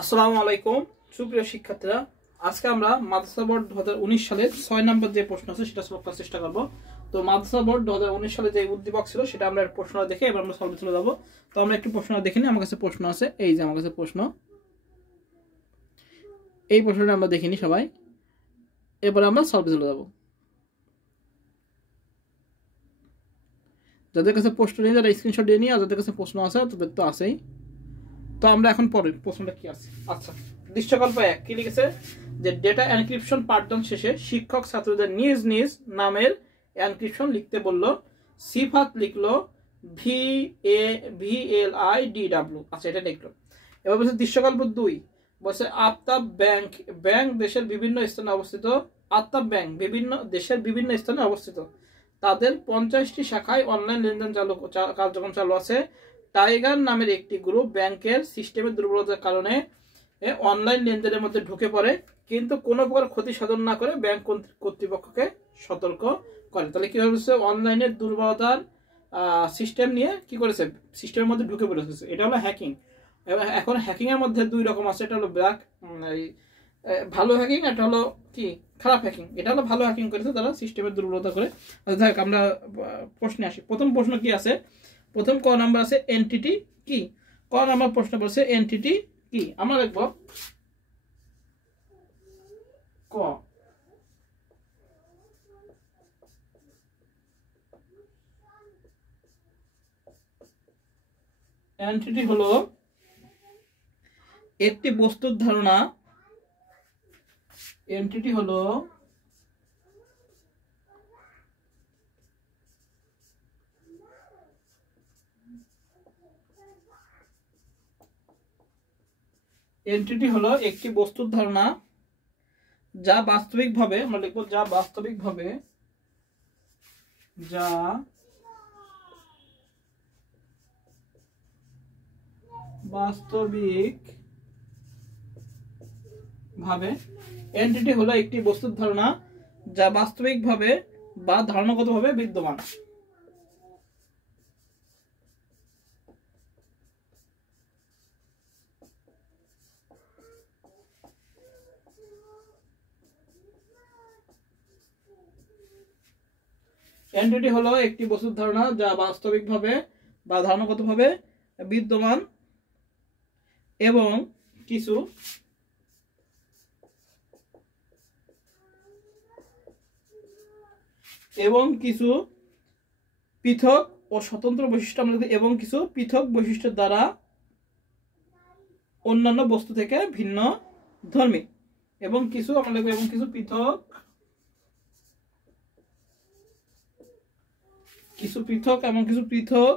আসসালামু আলাইকুম সুপ্রিয় শিক্ষার্থীরা, আজকে আমরা মাদ্রাসা বোর্ড 2019 সালের 6 নম্বর যে প্রশ্ন আছে সেটা সলভ করার চেষ্টা করব। তো মাদ্রাসা বোর্ড 2019 সালে যে উদ্দীপক ছিল সেটা আমরা প্রশ্নটা দেখে এবার আমরা সলভে চলে যাব। তো আমরা একটু প্রশ্নটা দেখে নিই। আমার কাছে প্রশ্ন আছে, এই যে আমার কাছে প্রশ্ন, এই প্রশ্নটা আমরা দেখিনি সবাই। এবার আমরা সলভে চলে যাব। যাদের কাছে প্রশ্ন নেই তারা স্ক্রিনশট দিয়ে নিয়ে, আর যাদের কাছে প্রশ্ন আছে তাদের তো আছেই। তো আমরা এখন পরের প্রশ্নটা কি আছে। আচ্ছা, দৃশ্যকল্প 1 কি লিখেছে যে ডেটা এনক্রিপশন পাঠদান শেষে শিক্ষক ছাত্রদের নিজ নিজ নামের এনক্রিপশন লিখতে বলল। সিফাত লিখলো VALIDW। আচ্ছা, এটা লিখলো। এবার বলছে দৃশ্যকল্প 2 বলছে আফতাব ব্যাংক ব্যাংক দেশের বিভিন্ন স্থানে অবস্থিত। আফতাব ব্যাংক বিভিন্ন দেশের বিভিন্ন স্থানে অবস্থিত। তাদের 50টি শাখায় অনলাইন লেনদেন কার্যক্রম চালু আছে। টাইগার নামের একটি গ্রুপ ব্যাংকের সিস্টেমের দুর্বলতার কারণে অনলাইন লেনদেনের মধ্যে ঢুকে পড়ে, কিন্তু কোনো প্রকার ক্ষতি সাধন না করে ব্যাংক কর্তৃপক্ষকে সতর্ক করে। তাহলে কি হচ্ছে, অনলাইনের দুর্বলতার সিস্টেম নিয়ে কি করেছে, সিস্টেমের মধ্যে ঢুকে পড়েছে। এটা হলো হ্যাকিং। এখন হ্যাকিং এর মধ্যে দুই রকম আছে। এটা হলো ভালো হ্যাকিং, এটা হলো কি খারাপ হ্যাকিং। এটা হলো ভালো হ্যাকিং করেছে, তারা সিস্টেমের দুর্বলতা করে। দেখ, আমরা প্রশ্নে আসি। প্রথম প্রশ্ন কি আছে, প্রথম ক নাম্বার আছে এনটিটি কি। ক নাম্বার প্রশ্ন বলছে এনটিটি কি। আমরা দেখব ক, এনটিটি হলো একটি বস্তুর ধারণা। এনটিটি হলো এনটিটি হলো একটি বস্তুর ধারণা যা বাস্তবিকভাবে, আমরা লিখবো যা বাস্তবিকভাবে, যা বাস্তবিক ভাবে, এনটিটি হলো একটি বস্তুর ধারণা যা বাস্তবিকভাবে বা ধারণাগতভাবে বিদ্যমান। এনটিটি হলো একটি বস্তুর ধারণা যা বাস্তবিকভাবে বা ধারণাগতভাবে বিদ্যমান এবং কিছু পৃথক ও স্বতন্ত্র বৈশিষ্ট্য, এবং কিছু পৃথক বৈশিষ্ট্যের দ্বারা অন্যান্য বস্তু থেকে ভিন্ন ধর্মী। এবং কিছু আমরা লিখব এবং কিছু পৃথক এবং কিছু পৃথক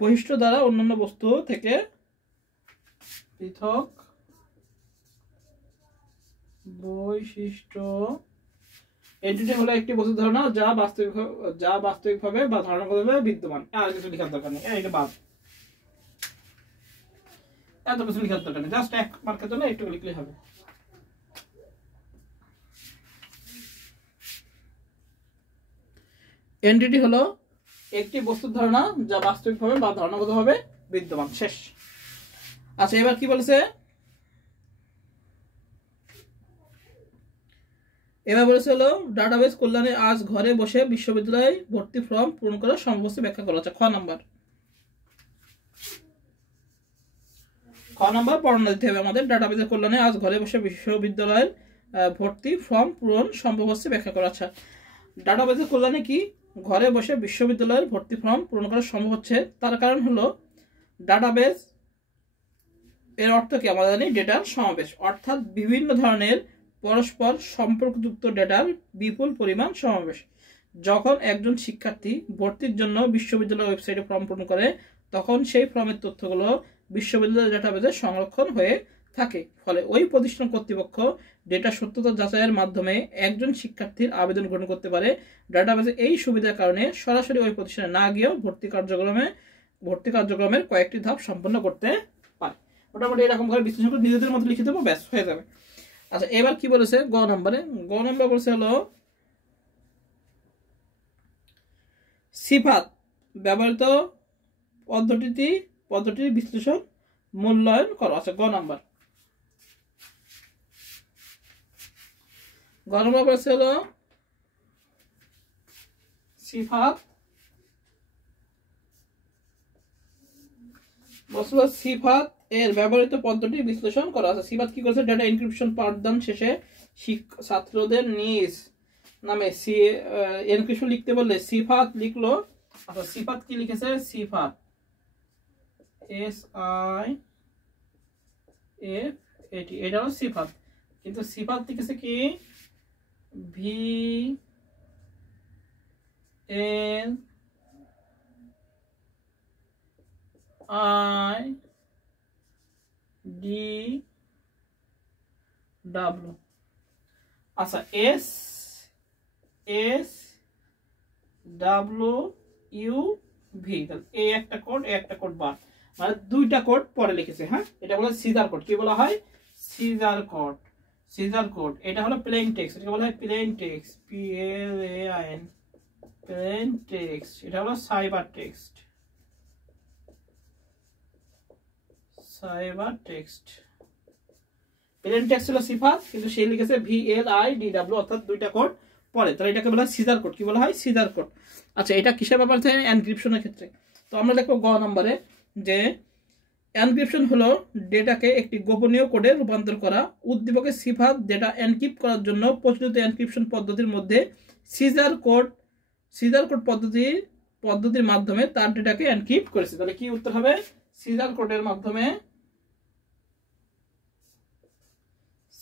বৈশিষ্ট্য দ্বারা অন্যান্য বস্তু থেকে পৃথক বৈশিষ্ট্য। এন্টিটি হলো একটি বস্তুর ধারণা যা বাস্তবিকভাবে বা ধারণাগতভাবে বিদ্যমান। আর কিছু লেখার দরকার নেই, এটা বাদ, এত কিছু লেখার দরকার নেই, জাস্ট এক মার্কের জন্য একটু লিখলেই হবে। এন্টিটি হলো একটি বস্তুর ধারণা যা বাস্তবিকভাবে বা ধারণাগতভাবে বিদ্যমান। শেষ। আচ্ছা, এবার কি বলেছে, এবার বলেছে হলো ডাটাবেস কল্যাণে আজ ঘরে বসে বিশ্ববিদ্যালয় ভর্তি ফর্ম পূরণ করার সমবস্থা ব্যাখ্যা করা হচ্ছে। খ নাম্বার পড়ানো দিতে হবে আমাদের। ডাটাবেসের কল্যাণে আজ ঘরে বসে বিশ্ববিদ্যালয়ের ভর্তি ফর্ম পূরণ সম্ভব হচ্ছে ব্যাখ্যা করা। আচ্ছা, ডাটাবেসের কল্যাণে কি ঘরে বসে বিশ্ববিদ্যালয়ের ভর্তি ফর্ম পূরণ করা সম্ভব হচ্ছে, তার কারণ হলো ডাটাবেস এর অর্থ কি আমরা জানি, ডেটার সমাবেশ, অর্থাৎ বিভিন্ন ধরনের পরস্পর সম্পর্কযুক্ত ডেটার বিপুল পরিমাণ সমাবেশ। যখন একজন শিক্ষার্থী ভর্তির জন্য বিশ্ববিদ্যালয় ওয়েবসাইটে ফর্ম পূরণ করে, তখন সেই ফর্মের তথ্যগুলো বিশ্ববিদ্যালয়ের ডেটাবেসে সংরক্ষণ হয়ে থাকে। ফলে ওই প্রতিষ্ঠান কর্তৃপক্ষ ডেটা সত্যতা যাচাইয়ের মাধ্যমে একজন শিক্ষার্থীর আবেদন গ্রহণ করতে পারে। ডেটাবেসে এই সুবিধার কারণে সরাসরি ওই প্রতিষ্ঠানে না গিয়েও ভর্তি কার্যক্রমের কয়েকটি ধাপ সম্পন্ন করতে পারে। মোটামুটি এরকম করে বিশ্লেষণ করে নিজেদের মতো লিখে দেবো, ব্যাস হয়ে যাবে। আচ্ছা, এবার কি বলেছে গ নম্বরে, বলেছে হলো সিফাত ব্যবহৃত পদ্ধতির বিশ্লেষণ মূল্যায়ন করো। আচ্ছা, গ নাম্বার বলছে হলো সিফাত, বলছিল সিফাত এর ব্যবহৃত পদ্ধতি বিশ্লেষণ করা। আছে সিফাত কি করেছে, ডেটা এনক্রিপশন পাঠদান শেষে ছাত্রদের নিজ নামে এনক্রিপশন লিখতে বললে সিফাত লিখলো। আচ্ছা, সিফাত কি লিখেছে, সিফাত SIFAT, এটা হলো সিফাত, কিন্তু সিফাত লিখেছে কি VLIDW। আচ্ছা, SSWUV, এই একটা কোড, এই একটা কোড বাদ, মানে দুইটা কোড পরে লিখেছে। হ্যাঁ, এটা বলে সিজার কোড। কি বলা হয়, সিজার কোড। সিজার কোড এটা হলো প্লেন টেক্সট, এটা বলা হয় plane text, PLAIN, plane text. এটা হলো cyber text, cyber text. Plane text হলো সিফাত, কিন্তু সে লিখেছে VLIDW, অর্থাৎ দুইটা কোড পরে, তাহলে এটাকে বলা হয় সিজার কোড। কি বলা হয়, সিজার কোড। আচ্ছা, এটা কিসের ব্যাপার থাকে, এনক্রিপশনের ক্ষেত্রে। তো আমরা দেখবো গ নম্বরে যে এনক্রিপশন হলো ডেটাকে একটি গোপনীয় কোডে রূপান্তর করা। উদ্দীপকের সিফাত ডেটা এনক্রিপ্ট করার জন্য প্রচলিত এনক্রিপশন পদ্ধতির মধ্যে সিজার কোড পদ্ধতির মাধ্যমে তার ডেটাকে এনক্রিপ্ট করেছে। তাহলে কি উত্তর হবে, সিজার কোডের মাধ্যমে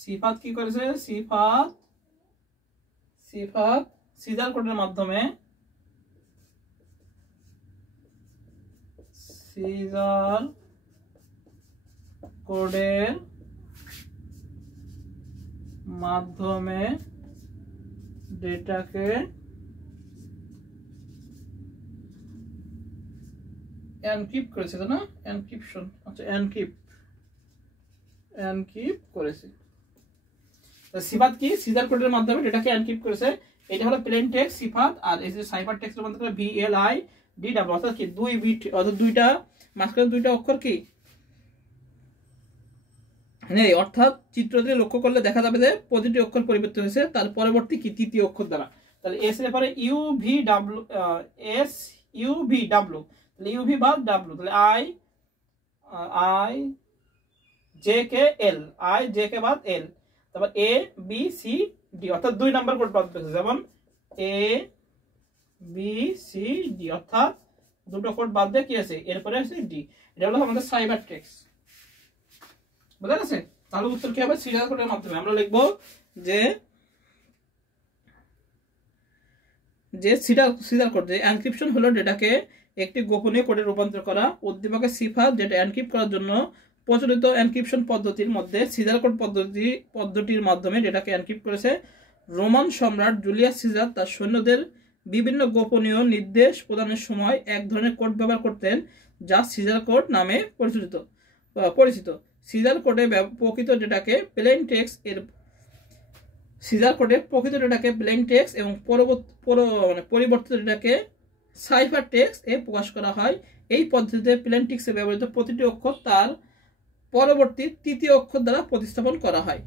সিফাত কি করেছে, সিফাত সিজার কোডের মাধ্যমে সিজার কোডের মাধ্যমে ডেটাকে এনক্রিপ্ট করেছে, তাই না, এনক্রিপশন। আচ্ছা, এনক্রিপ্ট করেছে। সিফাত কি, সিজার কোডের মাধ্যমে ডেটাকে এনক্রিপ্ট করেছে। এটা হলো প্লেন টেক্সট সিফাত, আর এই যে সাইফার টেক্সটের মধ্যে VLIDW, অর্থাৎ কি 2 বিট, অর্থাৎ দুইটা মাঝখানে দুইটা অক্ষর কি নেই, অর্থাৎ চিত্রটি লক্ষ্য করলে দেখা যাবে যে প্রতিটি অক্ষর পরিবর্তিত হয়েছে তার পরবর্তী কি তৃতীয় অক্ষর দ্বারা। তাহলে এস এর পরে UVW, তাহলে UV বাদ W, তাহলে IJK বাদ L, তারপর ABCD, অর্থাৎ 2 নাম্বার কোড বাদ পেয়েছে, যেমন ABCD, অর্থাৎ দুটো কোড বাদ দিয়ে কি আছে, এরপরে আছে D। এটা হলো আমাদের সাইবার টেক্সট, বুঝা গেছে। তাহলে উত্তর কি হবে, সিজার কোডের মাধ্যমে। আমরা লিখবো যে সিজার কোড, যে এনক্রিপশন হলো ডেটাকে একটি গোপনীয় কোডে রূপান্তর করা। উদ্দীপকের সিফাত ডেটা এনক্রিপ্ট করার জন্য প্রচলিত এনক্রিপশন পদ্ধতির মধ্যে সিজার কোড পদ্ধতির মাধ্যমে ডেটাকে এনক্রিপ্ট করেছে। রোমান সম্রাট জুলিয়াস সিজার তার সৈন্যদের বিভিন্ন গোপনীয় নির্দেশ প্রদানের সময় এক ধরনের কোড ব্যবহার করতেন যা সিজার কোড নামে পরিচিত। সিজার কোডে প্রকৃত ডেটাকে প্লেন টেক্সট এবং পরিবর্তিত ডেটাকে সাইফার টেক্সট এ প্রকাশ করা হয়। এই পদ্ধতিতে প্লেন টেক্সটে ব্যবহৃত প্রতিটি অক্ষর তার পরবর্তী তৃতীয় অক্ষর দ্বারা প্রতিস্থাপন করা হয়।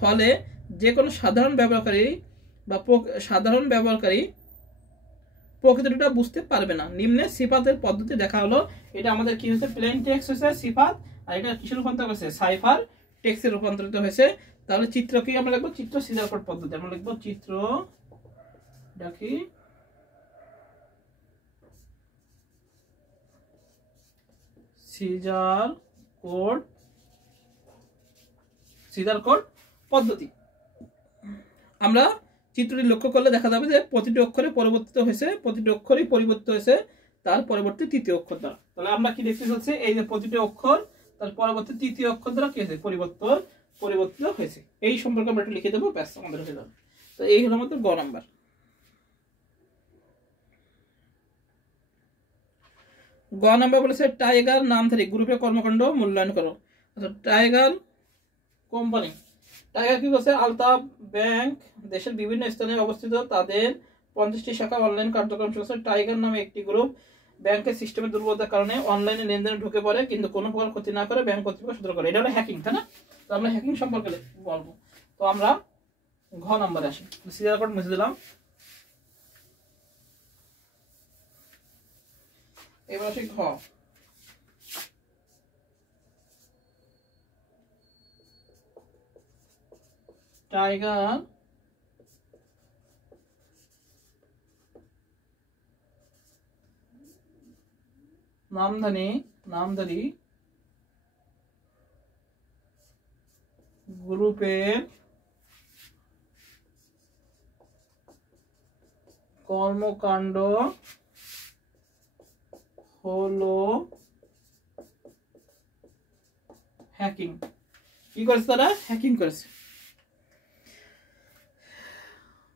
ফলে যে কোনো সাধারণ ব্যবহারকারী প্রকৃত ডেটা বুঝতে পারবে না। নিম্নে সিফাতের পদ্ধতি দেখা হলো। এটা আমাদের কি হয়েছে, প্লেন টেক্সট হয়েছে সিফাত, আর এটা কিসের রূপান্তর হয়েছে, সাইফার টেক্সটে রূপান্তরিত হয়েছে। তাহলে চিত্র কি আমরা লিখবো, চিত্র সিজার কোড পদ্ধতি। আমরা লিখবো চিত্র কি সিজার কোড পদ্ধতি। আমরা চিত্রটি লক্ষ্য করলে দেখা যাবে যে প্রতিটি অক্ষরে প্রতিটি অক্ষরই পরিবর্তিত হয়েছে তার পরবর্তী তৃতীয় অক্ষর দ্বারা। তাহলে আমরা কি দেখতে চাচ্ছি, এই যে প্রতিটি অক্ষর তার পরবর্তী তৃতীয় অক্ষর দ্বারা কি হয়েছে, পরিবর্তিত হয়েছে। এই সম্পর্কে আমরা একটু লিখে দেবো, ব্যাস আমাদের হয়ে যাবে। তো এই হলো আমাদের গ নাম্বার। গ নাম্বার বলেছে টাইগার নামধারী গ্রুপে কর্মকাণ্ড মূল্যায়ন করো। আচ্ছা, টাইগার কোম্পানি, টাইগার কি করছে, আলতাফ ব্যাংক দেশের বিভিন্ন স্থানে অবস্থিত, তাদের 50টি শাখা অনলাইন কার্যক্রম চলছে। টাইগার নামে একটি গ্রুপ ব্যাংকের সিস্টেমের দুর্বলতার কারণে অনলাইনে লেনদেনে ঢুকে পড়ে কিন্তু কোনো প্রকার ক্ষতি না করে ব্যাংক কর্তৃপক্ষ সতর্ক করে। এটা হলো হ্যাকিং, তাই না? তো আমরা হ্যাকিং সম্পর্কে বলবো। তো আমরা ঘ নম্বরে আসি, সিরিয়াল কোড মুছে দিলাম। এবার আসি ঘ। টাইগার নামধারী গ্রুপের কর্মকাণ্ড হলো হ্যাকিং। কি করেছে তারা? হ্যাকিং করেছে।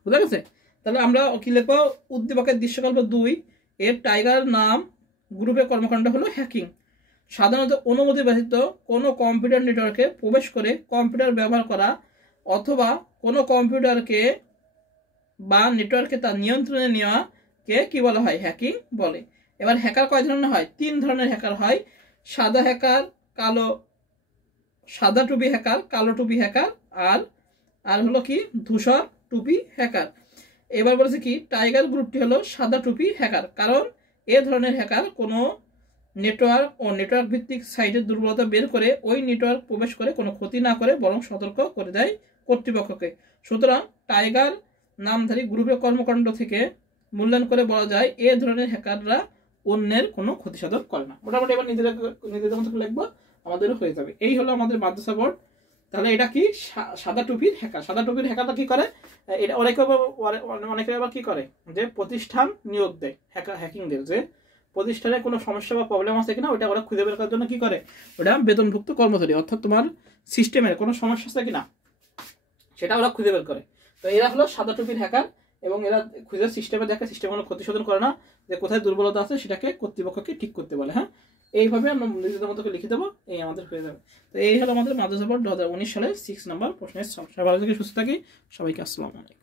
বুঝা গেছে? তাহলে আমরা কি লিখবো? উদ্দীপকের দৃশ্যকল্প 2 এর টাইগার নাম গ্রুপের কর্মকাণ্ড হলো হ্যাকিং। সাধারণত অনুমতি ব্যতীত কোনো কম্পিউটার নেটওয়ার্কে প্রবেশ করে কম্পিউটার ব্যবহার করা অথবা কোনো কম্পিউটারকে বা নেটওয়ার্কে তার নিয়ন্ত্রণে নেওয়াকে কি বলা হয়? হ্যাকিং বলে। এবার হ্যাকার কয় ধরনের হয়? 3 ধরনের হ্যাকার হয়। সাদা হ্যাকার, সাদা টুপি হ্যাকার, কালো টুপি হ্যাকার, আর হলো কি ধূসর টুপি হ্যাকার। এবার বলেছে কি টাইগার গ্রুপটি হলো সাদা টুপি হ্যাকার, কারণ এ ধরনের হ্যাকার কোনো নেটওয়ার্ক ও নেটওয়ার্ক ভিত্তিক সাইটের দুর্বলতা বের করে ওই নেটওয়ার্ক প্রবেশ করে কোনো ক্ষতি না করে বরং সতর্ক করে দেয় কর্তৃপক্ষকে। সুতরাং টাইগার নামধারী গ্রুপের কর্মকাণ্ড থেকে মূল্যায়ন করে বলা যায় এ ধরনের হ্যাকাররা অন্যের কোনো ক্ষতি সাধন করে না। মোটামুটি এবার নিজেদের মতো লিখবো, আমাদেরও হয়ে যাবে। এই হলো আমাদের মাদ্রাসা বোর্ড। তাহলে এটা কি? সাদা টুপির হ্যাকার। সাদা টুপির হ্যাকারটা কি করে? এটা অনেকে আবার কি করে যে প্রতিষ্ঠান নিয়োগ দেয় হ্যাকিংদের, যে প্রতিষ্ঠানে কোনো সমস্যা বা প্রবলেম আছে কিনা ওটা ওরা খুঁজে বের করার জন্য কি করে, ওটা বেতনভুক্ত কর্মচারী, অর্থাৎ তোমার সিস্টেমের কোনো সমস্যা আছে কিনা সেটা ওরা খুঁজে বের করে। তো এরা হলো সাদা টুপির হ্যাকার, এবং এরা খুঁজে সিস্টেমে দেখে, সিস্টেম কোনো ক্ষতিসাধন করে না, যে কোথায় দুর্বলতা আছে সেটাকে কর্তৃপক্ষকে ঠিক করতে বলে। হ্যাঁ, এইভাবে আমরা নিজেদের মতো লিখে দেবো, এই আমাদের হয়ে যাবে। তো এই হলো আমাদের মাদ্রাসা বোর্ড 2019 সালে 6 নম্বর প্রশ্নের সব। সবাই ভালো থেকে সুস্থ থাকি, সবাইকে আসসালামু আলাইকুম।